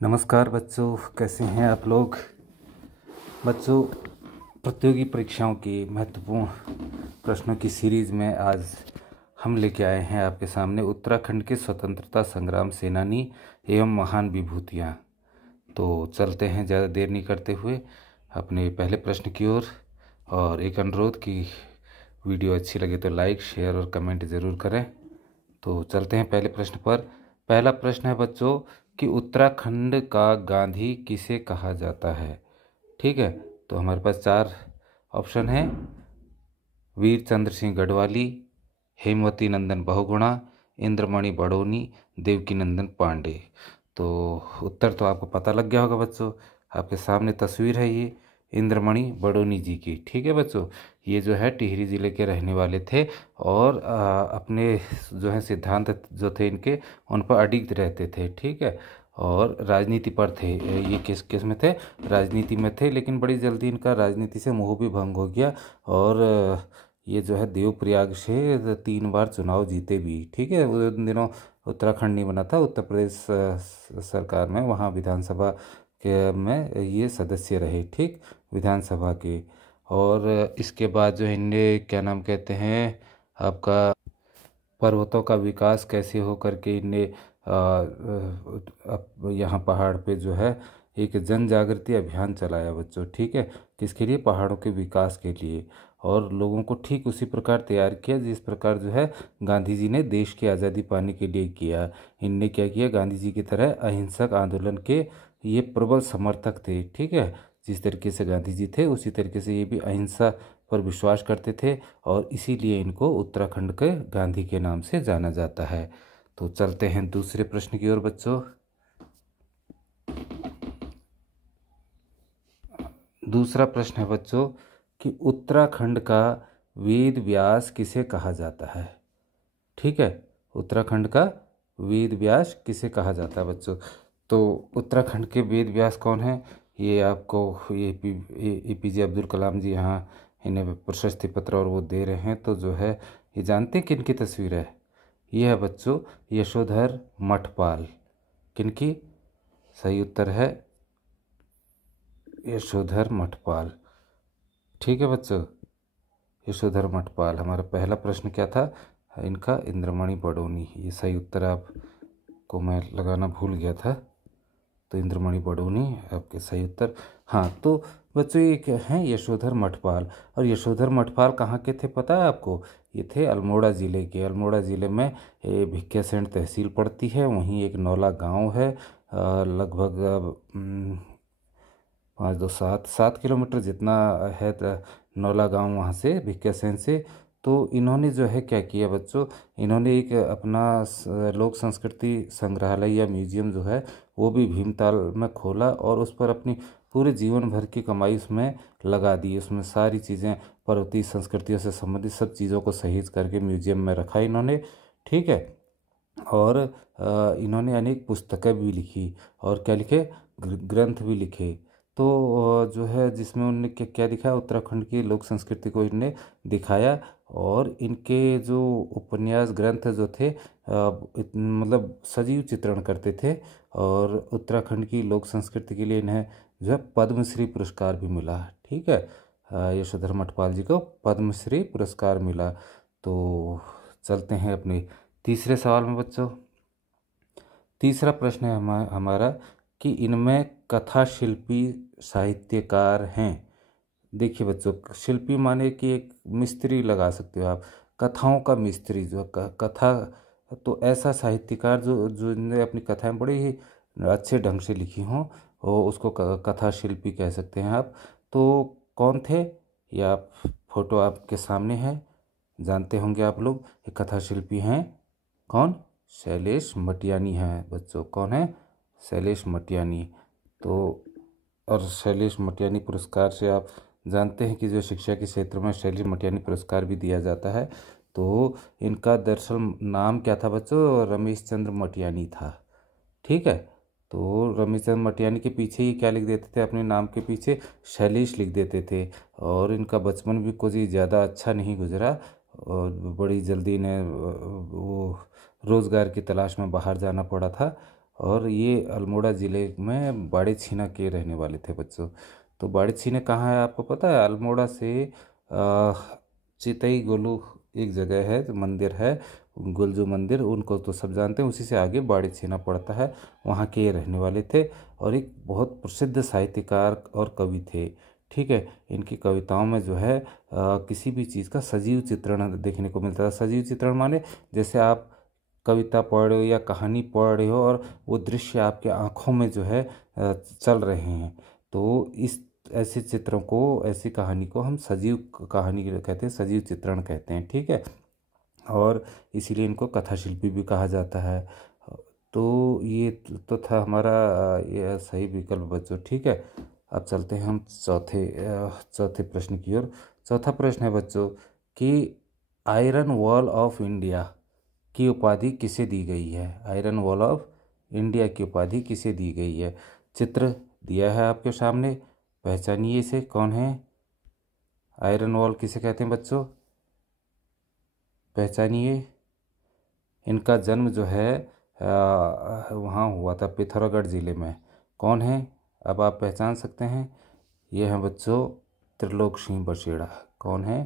नमस्कार बच्चों, कैसे हैं आप लोग। बच्चों, प्रतियोगी परीक्षाओं की महत्वपूर्ण प्रश्नों की सीरीज़ में आज हम लेके आए हैं आपके सामने उत्तराखंड के स्वतंत्रता संग्राम सेनानी एवं महान विभूतियाँ। तो चलते हैं, ज़्यादा देर नहीं करते हुए अपने पहले प्रश्न की ओर। और एक अनुरोध कि वीडियो अच्छी लगे तो लाइक, शेयर और कमेंट ज़रूर करें। तो चलते हैं पहले प्रश्न पर। पहला प्रश्न है बच्चों कि उत्तराखंड का गांधी किसे कहा जाता है। ठीक है, तो हमारे पास 4 ऑप्शन हैं: वीर चंद्र सिंह गढ़वाली, हेमवती नंदन बहुगुणा, इंद्रमणि बडोनी, देवकी नंदन पांडे। तो उत्तर तो आपको पता लग गया होगा बच्चों, आपके सामने तस्वीर है ये इंद्रमणि बडोनी जी की। ठीक है बच्चों, ये जो है टिहरी ज़िले के रहने वाले थे और अपने जो है सिद्धांत जो थे इनके उन पर अडिग रहते थे। ठीक है, और राजनीति पर थे। ये किस में थे? राजनीति में थे, लेकिन बड़ी जल्दी इनका राजनीति से मोह भी भंग हो गया और ये जो है देवप्रयाग से 3 बार चुनाव जीते भी। ठीक है, उन दिनों उत्तराखंड नहीं बना था, उत्तर प्रदेश सरकार में वहाँ विधानसभा के में ये सदस्य रहे। ठीक, विधानसभा के। और इसके बाद जो इनने क्या नाम कहते हैं आपका पर्वतों का विकास कैसे हो करके इनने यहाँ पहाड़ पे जो है एक जन जागृति अभियान चलाया बच्चों। ठीक है, किसके लिए? पहाड़ों के विकास के लिए। और लोगों को ठीक उसी प्रकार तैयार किया जिस प्रकार जो है गांधी जी ने देश की आज़ादी पाने के लिए किया। इनने क्या किया? गांधी जी की तरह अहिंसक आंदोलन के ये प्रबल समर्थक थे। ठीक है, जिस तरीके से गांधी जी थे उसी तरीके से ये भी अहिंसा पर विश्वास करते थे और इसीलिए इनको उत्तराखंड के गांधी के नाम से जाना जाता है। तो चलते हैं दूसरे प्रश्न की ओर बच्चों। दूसरा प्रश्न है बच्चों कि उत्तराखंड का वेद व्यास किसे कहा जाता है। ठीक है, उत्तराखंड का वेद व्यास किसे कहा जाता है बच्चों। तो उत्तराखंड के वेद व्यास कौन है? ये आपको ये APJ अब्दुल कलाम जी यहाँ इन्हें प्रशस्ति पत्र और वो दे रहे हैं। तो जो है ये जानते हैं किनकी तस्वीर है? ये है बच्चों यशोधर मठपाल। किनकी? सही उत्तर है यशोधर मठपाल। ठीक है बच्चों, यशोधर मठपाल। हमारा पहला प्रश्न क्या था इनका? इंद्रमणि बडोनी। ये सही उत्तर आपको मैं लगाना भूल गया था। तो इंद्रमणि बडोनी आपके सही उत्तर। हाँ, तो बच्चों ये क्या हैं? यशोधर मठपाल। और यशोधर मठपाल कहाँ के थे पता है आपको? ये थे अल्मोड़ा ज़िले के। अल्मोड़ा ज़िले में भिकियासैंण तहसील पड़ती है, वहीं एक नौला गांव है। लगभग 5-7 किलोमीटर जितना है नौला गांव वहाँ से, भिकियासैंण से। तो इन्होंने जो है क्या किया बच्चों, इन्होंने एक अपना लोक संस्कृति संग्रहालय या म्यूजियम जो है वो भी भीमताल में खोला और उस पर अपनी पूरे जीवन भर की कमाई उसमें लगा दी। उसमें सारी चीज़ें पर्वतीय संस्कृतियों से संबंधित सब चीज़ों को सहेज करके म्यूजियम में रखा इन्होंने। ठीक है, और इन्होंने अनेक पुस्तकें भी लिखी और क्या लिखे? ग्रंथ भी लिखे। तो जो है जिसमें उन्होंने क्या क्या दिखाया? उत्तराखंड की लोक संस्कृति को इन्हें दिखाया। और इनके जो उपन्यास ग्रंथ जो थे मतलब सजीव चित्रण करते थे। और उत्तराखंड की लोक संस्कृति के लिए इन्हें जो है पद्मश्री पुरस्कार भी मिला। ठीक है, यशोधर मठपाल जी को पद्मश्री पुरस्कार मिला। तो चलते हैं अपने तीसरे सवाल में बच्चों। तीसरा प्रश्न है हमारा कि इनमें कथा शिल्पी साहित्यकार हैं। देखिए बच्चों, शिल्पी माने कि एक मिस्त्री लगा सकते हो आप, कथाओं का मिस्त्री जो कथा। तो ऐसा साहित्यकार जो जो ने अपनी कथाएं बड़े ही अच्छे ढंग से लिखी हों वो उसको कथा शिल्पी कह सकते हैं आप। तो कौन थे? ये आप फोटो आपके सामने है, जानते होंगे आप लोग। ये कथा शिल्पी हैं कौन? शैलेश मटियानी हैं बच्चों। कौन है? शैलेश मटियानी। तो और शैलेश मटियानी पुरस्कार से आप जानते हैं कि जो शिक्षा के क्षेत्र में शैलेश मटियानी पुरस्कार भी दिया जाता है। तो इनका दरअसल नाम क्या था बच्चों? रमेश चंद्र मटियानी था। ठीक है, तो रमेश चंद्र मटियानी के पीछे ही क्या लिख देते थे? अपने नाम के पीछे शैलेश लिख देते थे। और इनका बचपन भी कुछ ज़्यादा अच्छा नहीं गुजरा और बड़ी जल्दी इन्हें वो रोज़गार की तलाश में बाहर जाना पड़ा था। और ये अल्मोड़ा ज़िले में बाड़ी छीना के रहने वाले थे बच्चों। तो बाड़ी छीना कहाँ है आपको पता है? अल्मोड़ा से चितई गोलू एक जगह है, मंदिर है, गुलजू मंदिर, उनको तो सब जानते हैं। उसी से आगे बाड़ी छीना पड़ता है, वहाँ के ये रहने वाले थे और एक बहुत प्रसिद्ध साहित्यकार और कवि थे। ठीक है, इनकी कविताओं में जो है किसी भी चीज़ का सजीव चित्रण देखने को मिलता था। सजीव चित्रण माने जैसे आप कविता पढ़ रहे हो या कहानी पढ़ रहे हो और वो दृश्य आपके आँखों में जो है चल रहे हैं, तो इस ऐसे चित्रों को, ऐसी कहानी को हम सजीव कहानी कहते हैं, सजीव चित्रण कहते हैं। ठीक है, और इसीलिए इनको कथा शिल्पी भी कहा जाता है। तो ये तो था हमारा ये सही विकल्प बच्चों। ठीक है, अब चलते हैं हम चौथे प्रश्न की ओर। चौथा प्रश्न है बच्चों कि आयरन वॉल ऑफ इंडिया की उपाधि किसे दी गई है? आयरन वॉल ऑफ इंडिया की उपाधि किसे दी गई है? चित्र दिया है आपके सामने, पहचानिए इसे, कौन है? आयरन वॉल किसे कहते हैं बच्चों? पहचानिए। इनका जन्म जो है वहाँ हुआ था, पिथौरागढ़ ज़िले में। कौन है? अब आप पहचान सकते हैं, ये हैं बच्चों त्रिलोक सिंह बसेड़ा। कौन है?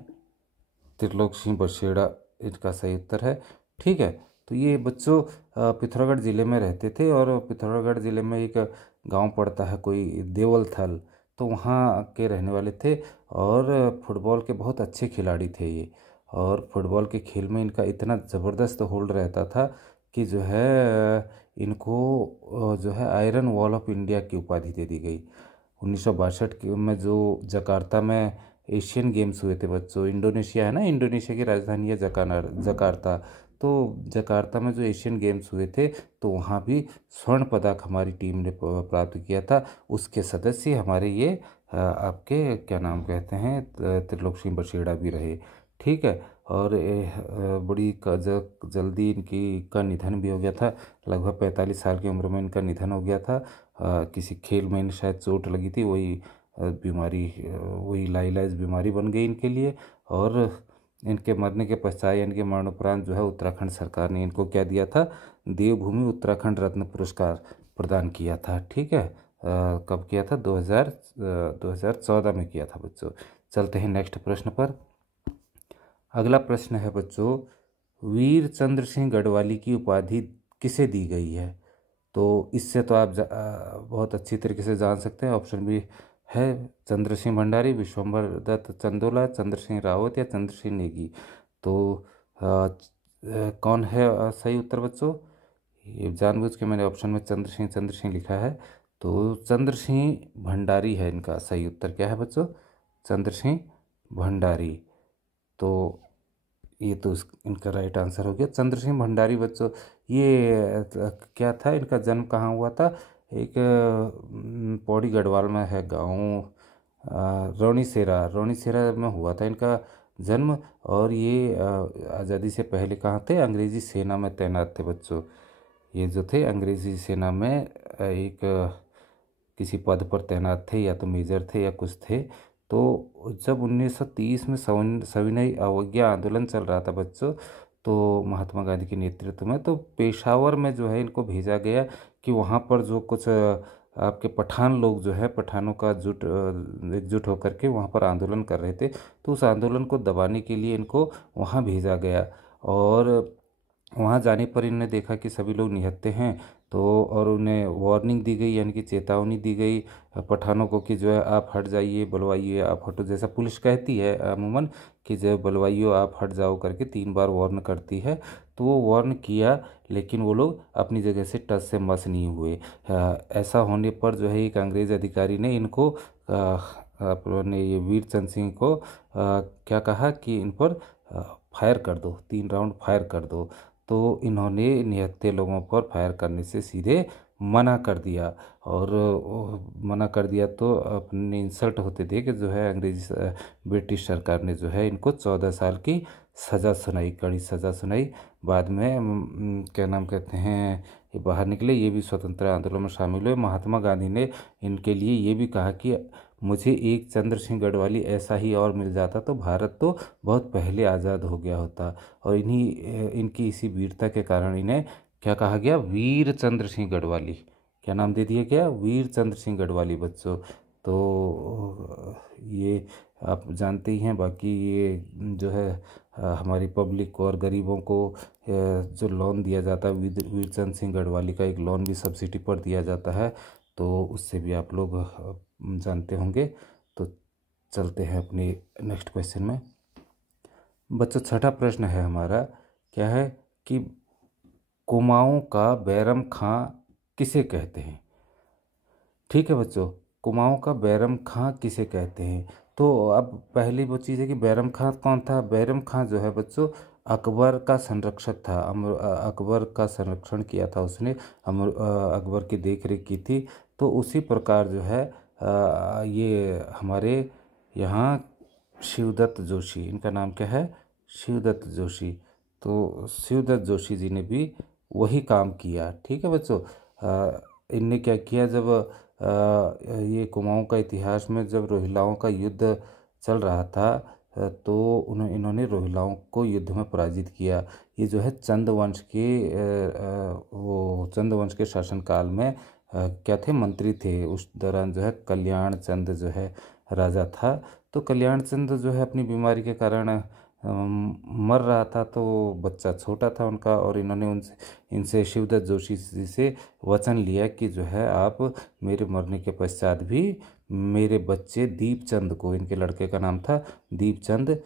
त्रिलोक सिंह बसेड़ा इसका सही उत्तर है। ठीक है, तो ये बच्चों पिथौरागढ़ ज़िले में रहते थे और पिथौरागढ़ ज़िले में एक गांव पड़ता है कोई देवलथल, तो वहाँ के रहने वाले थे और फुटबॉल के बहुत अच्छे खिलाड़ी थे ये। और फुटबॉल के खेल में इनका इतना ज़बरदस्त होल्ड रहता था कि जो है इनको जो है आयरन वॉल ऑफ इंडिया की उपाधि दे दी गई। 1962 में जो जकार्ता में एशियन गेम्स हुए थे बच्चों, इंडोनेशिया है ना, इंडोनेशिया की राजधानी है जकार्ता। तो जकार्ता में जो एशियन गेम्स हुए थे तो वहाँ भी स्वर्ण पदक हमारी टीम ने प्राप्त किया था। उसके सदस्य हमारे ये आपके क्या नाम कहते हैं, त्रिलोक सिंह बसेड़ा भी रहे। ठीक है, और बड़ी जल्दी इनकी का निधन भी हो गया था। लगभग 45 साल की उम्र में इनका निधन हो गया था। किसी खेल में इन्हें शायद चोट लगी थी, वही बीमारी, वही लाइलाज बीमारी बन गई इनके लिए। और इनके मरने के पश्चात, इनके मरणोपरांत जो है उत्तराखंड सरकार ने इनको क्या दिया था? देवभूमि उत्तराखंड रत्न पुरस्कार प्रदान किया था। ठीक है, कब किया था? 2014 में किया था बच्चों। चलते हैं नेक्स्ट प्रश्न पर। अगला प्रश्न है बच्चों, वीर चंद्र सिंह गढ़वाली की उपाधि किसे दी गई है? तो इससे तो आप बहुत अच्छी तरीके से जान सकते हैं। ऑप्शन भी है, चंद्र सिंह भंडारी, विश्वंभर दत्त चंदोला, चंद्र सिंह रावत या चंद्र सिंह नेगी। तो कौन है सही उत्तर बच्चों? ये जानबूझ के मैंने ऑप्शन में चंद्र सिंह लिखा है, तो चंद्र सिंह भंडारी है इनका सही उत्तर। क्या है बच्चों? चंद्र सिंह भंडारी। तो ये तो इनका राइट आंसर हो गया, चंद्र सिंह भंडारी बच्चों। ये क्या था, इनका जन्म कहाँ हुआ था? एक पौड़ी गढ़वाल में है गाँव, रोनीसेरा में हुआ था इनका जन्म। और ये आज़ादी से पहले कहाँ थे? अंग्रेज़ी सेना में तैनात थे बच्चों। ये जो थे अंग्रेज़ी सेना में एक किसी पद पर तैनात थे, या तो मेजर थे या कुछ थे। तो जब 1930 में सविनय अवज्ञा आंदोलन चल रहा था बच्चों, तो महात्मा गांधी के नेतृत्व में, तो पेशावर में जो है इनको भेजा गया कि वहाँ पर जो कुछ आपके पठान लोग जो है, पठानों का एकजुट होकर के वहाँ पर आंदोलन कर रहे थे, तो उस आंदोलन को दबाने के लिए इनको वहाँ भेजा गया। और वहाँ जाने पर इन्होंने देखा कि सभी लोग निहत्थे हैं, तो और उन्हें वार्निंग दी गई, यानी कि चेतावनी दी गई पठानों को कि जो है आप हट जाइए, बलवाइए, आप हटो, जैसा पुलिस कहती है अमूमन कि जो बलवाइयो आप हट जाओ करके 3 बार वार्न करती है। तो वो वार्न किया, लेकिन वो लोग अपनी जगह से टस से मस नहीं हुए। ऐसा होने पर जो है एक अंग्रेज़ अधिकारी ने इनको अपने ये वीर चंद सिंह को क्या कहा कि इन पर फायर कर दो, 3 राउंड फायर कर दो। तो इन्होंने निहत्थे लोगों पर फायर करने से सीधे मना कर दिया। और मना कर दिया तो अपने इंसल्ट होते थे कि जो है ब्रिटिश सरकार ने जो है इनको 14 साल की सज़ा सुनाई, कड़ी सज़ा सुनाई। बाद में क्या नाम कहते हैं, ये बाहर निकले, ये भी स्वतंत्रता आंदोलन में शामिल हुए। महात्मा गांधी ने इनके लिए ये भी कहा कि मुझे एक चंद्र सिंह गढ़वाली ऐसा ही और मिल जाता तो भारत तो बहुत पहले आज़ाद हो गया होता। और इनकी इसी वीरता के कारण इन्हें क्या कहा गया, वीर चंद्र सिंह गढ़वाली। क्या नाम दे दिया गया, वीर चंद्र सिंह गढ़वाली बच्चों। तो ये आप जानते ही हैं। बाकी ये जो है हमारी पब्लिक को और गरीबों को जो लोन दिया जाता है, वीर चंद्र सिंह गढ़वाली का एक लोन भी सब्सिडी पर दिया जाता है, तो उससे भी आप लोग जानते होंगे। तो चलते हैं अपनी नेक्स्ट क्वेश्चन में बच्चों। छठा प्रश्न है हमारा, क्या है कि कुमाऊं का बैरम खां किसे कहते हैं। ठीक है बच्चों, कुमाऊं का बैरम खां किसे कहते हैं। तो अब पहली वो चीज़ है कि बैरम खां कौन था। बैरम खां जो है बच्चों अकबर का संरक्षक था। अकबर का संरक्षण किया था उसने, अकबर की देख रेख की थी। तो उसी प्रकार जो है ये हमारे यहाँ शिवदत्त जोशी, इनका नाम क्या है, शिवदत्त जोशी। तो शिवदत्त जोशी जी ने भी वही काम किया। ठीक है बच्चों, इनने क्या किया, जब ये कुमाऊं का इतिहास में जब रोहिलाओं का युद्ध चल रहा था तो इन्होंने रोहिलाओं को युद्ध में पराजित किया। ये जो है चंद वंश के वो चंद वंश के शासनकाल में क्या थे, मंत्री थे। उस दौरान जो है कल्याण चंद जो है राजा था। तो कल्याण चंद जो है अपनी बीमारी के कारण मर रहा था। तो बच्चा छोटा था उनका, और इन्होंने इनसे शिवदत्त जोशी जी से वचन लिया कि जो है आप मेरे मरने के पश्चात भी मेरे बच्चे दीपचंद को, इनके लड़के का नाम था दीपचंद,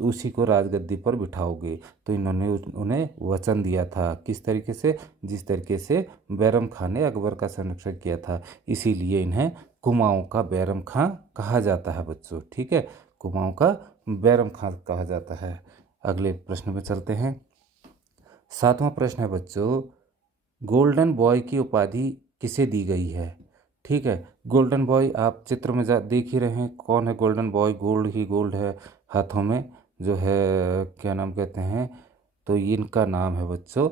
उसी को राजगद्दी पर बिठाओगे। तो इन्होंने उन्हें वचन दिया था। किस तरीके से, जिस तरीके से बैरम खां ने अकबर का संरक्षण किया था। इसीलिए इन्हें कुमाऊं का बैरम खां कहा जाता है बच्चों। ठीक है, कुमाऊं का बैरम खां कहा जाता है। अगले प्रश्न में चलते हैं। सातवां प्रश्न है बच्चों, गोल्डन बॉय की उपाधि किसे दी गई है। ठीक है, गोल्डन बॉय आप चित्र में देख ही रहे हैं, कौन है गोल्डन बॉय। गोल्ड ही गोल्ड है हाथों में, जो है क्या नाम कहते हैं। तो इनका नाम है बच्चों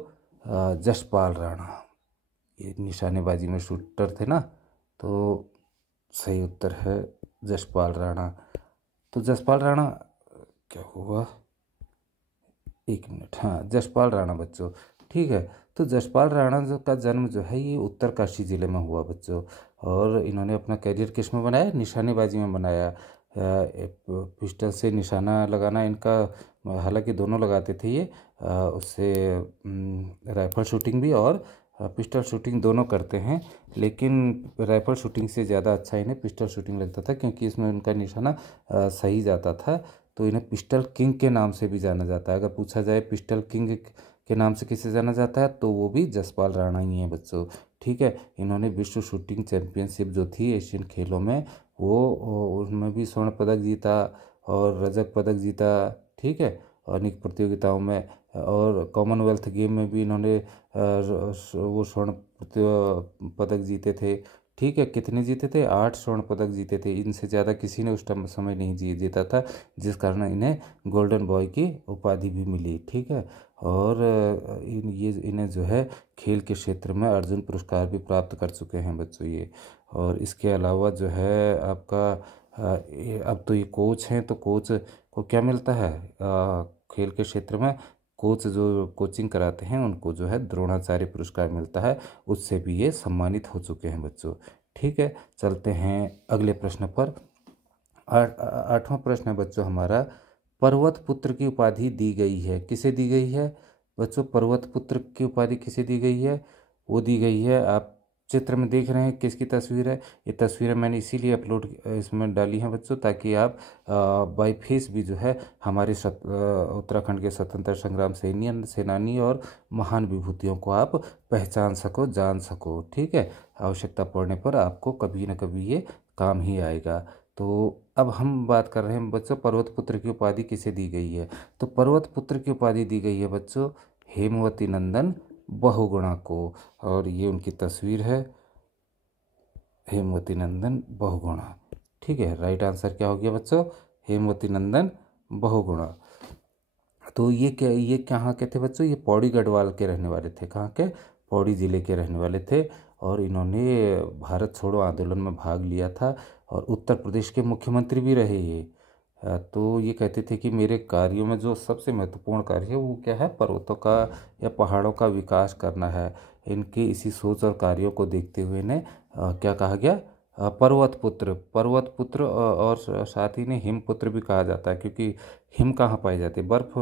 जसपाल राणा। ये निशानेबाजी में शूटर थे ना, तो सही उत्तर है जसपाल राणा। तो जसपाल राणा क्या हुआ, एक मिनट, हाँ जसपाल राणा बच्चों। ठीक है, तो जसपाल राणा का जन्म जो है ये उत्तरकाशी जिले में हुआ बच्चों। और इन्होंने अपना करियर किस में बनाया, निशानेबाजी में बनाया। पिस्टल से निशाना लगाना इनका, हालांकि दोनों लगाते थे ये, उससे राइफल शूटिंग भी और पिस्टल शूटिंग दोनों करते हैं। लेकिन राइफल शूटिंग से ज़्यादा अच्छा इन्हें पिस्टल शूटिंग लगता था, क्योंकि इसमें उनका निशाना सही जाता था। तो इन्हें पिस्टल किंग के नाम से भी जाना जाता है। अगर पूछा जाए पिस्टल किंग के नाम से किसे जाना जाता है, तो वो भी जसपाल राणा ही है बच्चों। ठीक है, इन्होंने विश्व शूटिंग चैंपियनशिप जो थी एशियन खेलों में, वो उसमें भी स्वर्ण पदक जीता और रजत पदक जीता। ठीक है, अनेक प्रतियोगिताओं में, और कॉमनवेल्थ गेम में भी इन्होंने वो स्वर्ण पदक जीते थे। ठीक है, कितने जीते थे, 8 स्वर्ण पदक जीते थे। इनसे ज़्यादा किसी ने उस समय नहीं जीता था, जिस कारण इन्हें गोल्डन बॉय की उपाधि भी मिली। ठीक है, और इन्हें जो है खेल के क्षेत्र में अर्जुन पुरस्कार भी प्राप्त कर चुके हैं बच्चों ये। और इसके अलावा जो है आपका अब तो ये कोच हैं, तो कोच को क्या मिलता है, खेल के क्षेत्र में कोच जो कोचिंग कराते हैं उनको जो है द्रोणाचार्य पुरस्कार मिलता है। उससे भी ये सम्मानित हो चुके हैं बच्चों। ठीक है, चलते हैं अगले प्रश्न पर। आठवां प्रश्न है बच्चों हमारा, पर्वत पुत्र की उपाधि दी गई है, किसे दी गई है बच्चों। पर्वत पुत्र की उपाधि किसे दी गई है, वो दी गई है, आप चित्र में देख रहे हैं किसकी तस्वीर है। ये तस्वीरें मैंने इसीलिए अपलोड इसमें डाली हैं बच्चों, ताकि आप बाई फेस भी जो है हमारे उत्तराखंड के स्वतंत्रता संग्राम सेनानी और महान विभूतियों को आप पहचान सको, जान सको। ठीक है, आवश्यकता पड़ने पर आपको कभी न कभी ये काम ही आएगा। तो अब हम बात कर रहे हैं बच्चों, पर्वत पुत्र की उपाधि किसे दी गई है। तो पर्वत पुत्र की उपाधि दी गई है बच्चों हेमवती नंदन बहुगुणा को। और ये उनकी तस्वीर है, हेमवती नंदन बहुगुणा। ठीक है, राइट आंसर क्या हो गया बच्चों, हेमवती नंदन बहुगुणा। तो ये कहाँ के थे बच्चों, ये पौड़ी गढ़वाल के रहने वाले थे। कहाँ के, पौड़ी जिले के रहने वाले थे। और इन्होंने भारत छोड़ो आंदोलन में भाग लिया था, और उत्तर प्रदेश के मुख्यमंत्री भी रहे ये। तो ये कहते थे कि मेरे कार्यों में जो सबसे महत्वपूर्ण कार्य है वो क्या है, पर्वतों का या पहाड़ों का विकास करना है। इनके इसी सोच और कार्यों को देखते हुए इन्हें क्या कहा गया, पर्वत पुत्र। पर्वत पुत्र और साथ ही ने हिमपुत्र भी कहा जाता है, क्योंकि हिम कहाँ पाई जाती है, बर्फ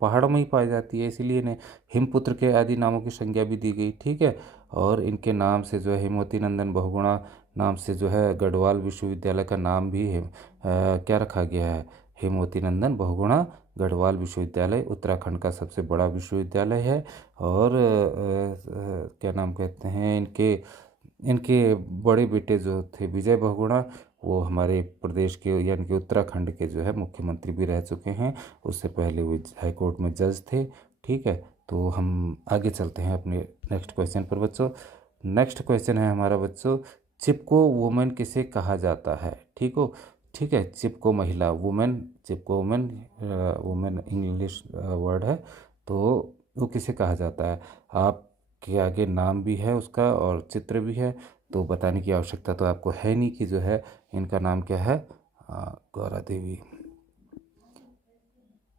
पहाड़ों में ही पाई जाती है, इसीलिए इन्हें हिमपुत्र के आदि नामों की संज्ञा भी दी गई। ठीक है। और इनके नाम से जो है हेमवती नंदन बहुगुणा नाम से जो है गढ़वाल विश्वविद्यालय का नाम भी क्या रखा गया है, हेमवती नंदन बहुगुणा गढ़वाल विश्वविद्यालय उत्तराखंड का सबसे बड़ा विश्वविद्यालय है। और क्या नाम कहते हैं, इनके इनके बड़े बेटे जो थे विजय बहुगुणा, वो हमारे प्रदेश के यानी कि उत्तराखंड के जो है मुख्यमंत्री भी रह चुके हैं। उससे पहले वो हाई कोर्ट में जज थे। ठीक है। तो हम आगे चलते हैं अपने नेक्स्ट क्वेश्चन पर बच्चों। नेक्स्ट क्वेश्चन है हमारा बच्चों, चिपको वुमेन किसे कहा जाता है। ठीक है, चिपको महिला, वुमेन, चिपको वुमेन, वुमेन इंग्लिश वर्ड है, तो वो किसे कहा जाता है। आपके आगे नाम भी है उसका और चित्र भी है, तो बताने की आवश्यकता तो आपको है नहीं कि जो है इनका नाम क्या है, गौरा देवी।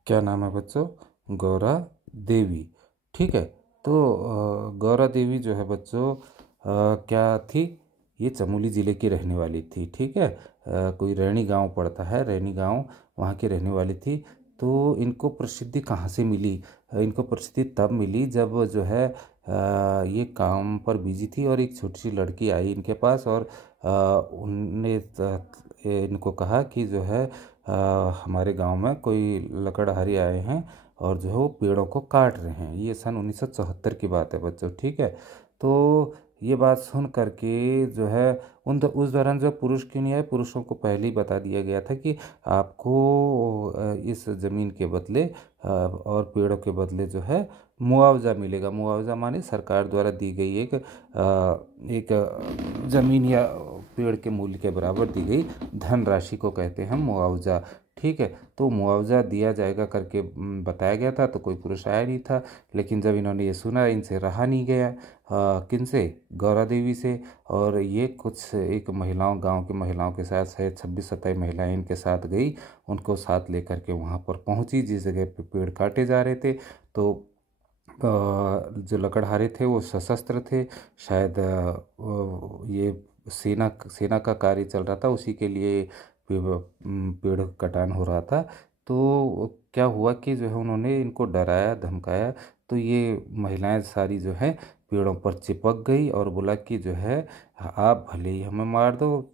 क्या नाम है बच्चों, गौरा देवी। ठीक है। तो गौरा देवी जो है बच्चों क्या थी, ये चमोली ज़िले की रहने वाली थी। ठीक है। कोई रैनी गांव पड़ता है, रैनी गांव, वहाँ की रहने वाली थी। तो इनको प्रसिद्धि कहाँ से मिली, इनको प्रसिद्धि तब मिली जब जो है ये काम पर बिजी थी और एक छोटी सी लड़की आई इनके पास और उनने इनको कहा कि जो है हमारे गांव में कोई लकड़हारी आए हैं और जो है वो पेड़ों को काट रहे हैं। ये सन 1974 की बात है बच्चों। ठीक है। तो ये बात सुन करके जो है उस दौरान जो पुरुष क्यों नहीं आए, पुरुषों को पहले ही बता दिया गया था कि आपको इस ज़मीन के बदले और पेड़ों के बदले जो है मुआवजा मिलेगा। मुआवजा माने सरकार द्वारा दी गई एक ज़मीन या पेड़ के मूल्य के बराबर दी गई धनराशि को कहते हैं मुआवजा। ठीक है। तो मुआवजा दिया जाएगा करके बताया गया था, तो कोई पुरुष आया नहीं था। लेकिन जब इन्होंने ये सुना, इनसे रहा नहीं गया, किनसे, गौरा देवी से। और ये कुछ एक महिलाओं, गांव की महिलाओं के साथ, शायद 26-27 महिलाएं इनके साथ गई, उनको साथ लेकर के वहां पर पहुंची जिस जगह पे पेड़ काटे जा रहे थे। तो जो लकड़हारे थे वो सशस्त्र थे, शायद ये सेना का कार्य चल रहा था, उसी के लिए पेड़ कटान हो रहा था। तो क्या हुआ कि जो है उन्होंने इनको डराया धमकाया, तो ये महिलाएं सारी जो है पेड़ों पर चिपक गई और बोला कि जो है आप भले ही हमें मार दो,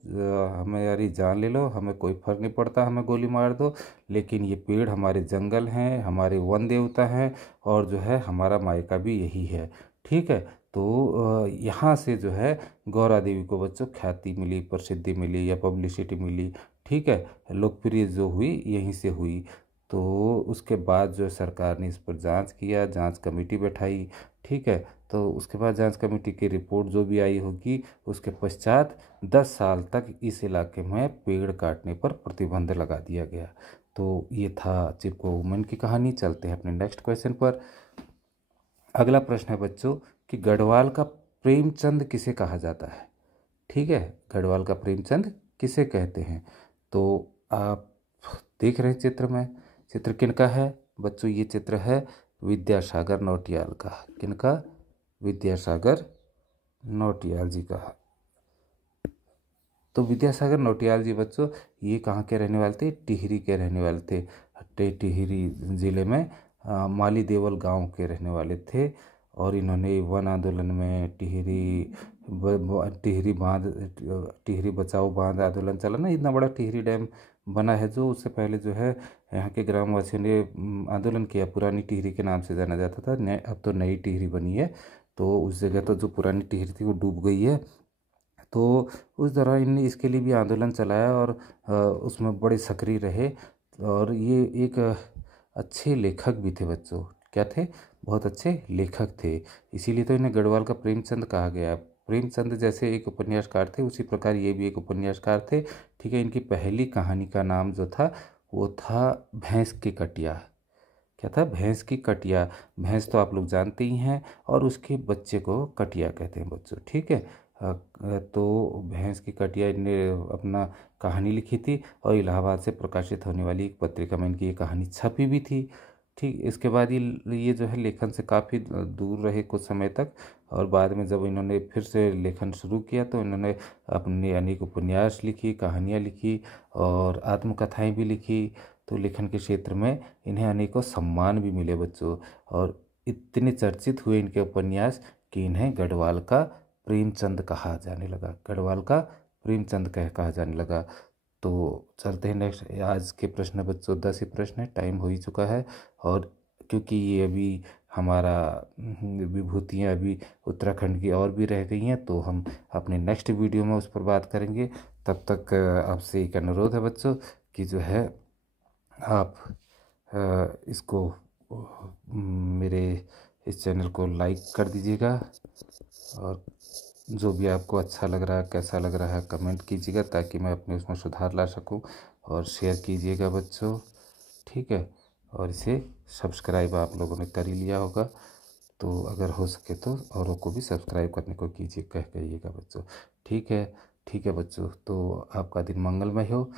हमें यारी जान ले लो, हमें कोई फर्क नहीं पड़ता, हमें गोली मार दो, लेकिन ये पेड़ हमारे जंगल हैं, हमारे वन देवता हैं और जो है हमारा मायका भी यही है। ठीक है। तो यहाँ से जो है गौरा देवी को बच्चों ख्याति मिली, प्रसिद्धि मिली या पब्लिसिटी मिली। ठीक है। लोकप्रिय जो हुई यहीं से हुई। तो उसके बाद जो सरकार ने इस पर जांच किया, जांच कमेटी बैठाई। ठीक है। तो उसके बाद जांच कमेटी की रिपोर्ट जो भी आई होगी, उसके पश्चात 10 साल तक इस इलाके में पेड़ काटने पर प्रतिबंध लगा दिया गया। तो ये था चिपको वुमेन की कहानी। चलते हैं अपने नेक्स्ट क्वेश्चन पर। अगला प्रश्न है बच्चों कि गढ़वाल का प्रेमचंद किसे कहा जाता है। ठीक है। गढ़वाल का प्रेमचंद किसे कहते हैं। तो आप देख रहे हैं चित्र में, चित्र किनका है बच्चों, ये चित्र है विद्यासागर नौटियाल का। किनका, विद्यासागर नौटियाल जी का। तो विद्यासागर नौटियाल जी बच्चों ये कहाँ के रहने वाले थे, टिहरी के रहने वाले थे। टिहरी ज़िले में माली देवल गांव के रहने वाले थे। और इन्होंने वन आंदोलन में टिहरी बांध, टिहरी बचाओ बांध आंदोलन चला ना, इतना बड़ा टिहरी डैम बना है जो, उससे पहले जो है यहाँ के ग्रामवासियों ने आंदोलन किया। पुरानी टिहरी के नाम से जाना जाता था, अब तो नई टिहरी बनी है। तो उस जगह तो जो पुरानी टिहरी थी वो डूब गई है। तो उस दौरान इनने इसके लिए भी आंदोलन चलाया और उसमें बड़े सक्रिय रहे। और ये एक अच्छे लेखक भी थे बच्चों। क्या थे, बहुत अच्छे लेखक थे। इसीलिए तो इन्हें गढ़वाल का प्रेमचंद कहा गया। प्रेमचंद जैसे एक उपन्यासकार थे, उसी प्रकार ये भी एक उपन्यासकार थे। ठीक है। इनकी पहली कहानी का नाम जो था वो था भैंस की कटिया। क्या था, भैंस की कटिया। भैंस तो आप लोग जानते ही हैं, और उसके बच्चे को कटिया कहते हैं बच्चों। ठीक है। तो भैंस की कटिया ने अपना कहानी लिखी थी और इलाहाबाद से प्रकाशित होने वाली एक पत्रिका में इनकी ये कहानी छपी भी थी। ठीक, इसके बाद ये जो है लेखन से काफ़ी दूर रहे कुछ समय तक, और बाद में जब इन्होंने फिर से लेखन शुरू किया तो इन्होंने अपने अनेक उपन्यास लिखी, कहानियाँ लिखी और आत्मकथाएं भी लिखी। तो लेखन के क्षेत्र में इन्हें अनेकों सम्मान भी मिले बच्चों, और इतने चर्चित हुए इनके उपन्यास कि इन्हें गढ़वाल का प्रेमचंद कहा जाने लगा, गढ़वाल का प्रेमचंद कहा जाने लगा। तो चलते हैं नेक्स्ट। आज के प्रश्न बच्चों 10 ही प्रश्न है, टाइम हो ही चुका है, और क्योंकि ये अभी हमारा विभूतियाँ अभी उत्तराखंड की और भी रह गई हैं, तो हम अपने नेक्स्ट वीडियो में उस पर बात करेंगे। तब तक आपसे एक अनुरोध है बच्चों कि जो है आप इसको मेरे इस चैनल को लाइक कर दीजिएगा, और जो भी आपको अच्छा लग रहा है, कैसा लग रहा है, कमेंट कीजिएगा ताकि मैं अपने उसमें सुधार ला सकूं, और शेयर कीजिएगा बच्चों, ठीक है। और इसे सब्सक्राइब आप लोगों ने कर ही लिया होगा, तो अगर हो सके तो औरों को भी सब्सक्राइब करने को कहिएगा बच्चों, ठीक है। ठीक है बच्चों, तो आपका दिन मंगलमय हो।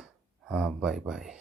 हाँ, बाय बाय।